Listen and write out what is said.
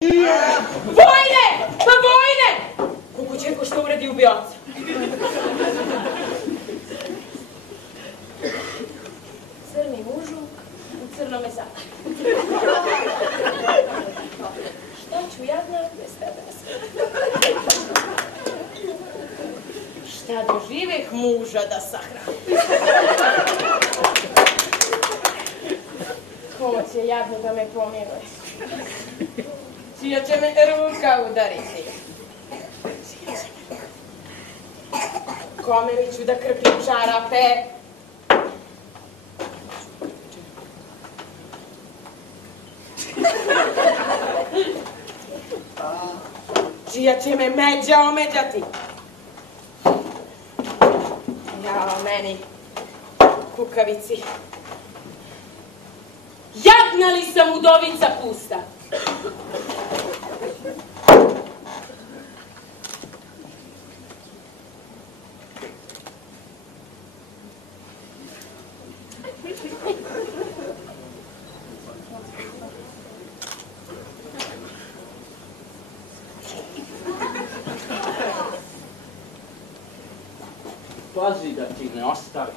Vojne! Pa Vojne! Kukućenko, što uradi ubioca? Crni mužu u crnome zaku. Šta ću jadna bez tebe na svijetu? Šta doživeh muža da sahranim? Ko će jadno da me pomiluje? Čija će me ruka udariti? Kome mi ću da krpim čarape? Čija će me međa omeđati? Jao meni, kukavici. Jadna li sam udovica pusta? Pazi da ti ne ostavi.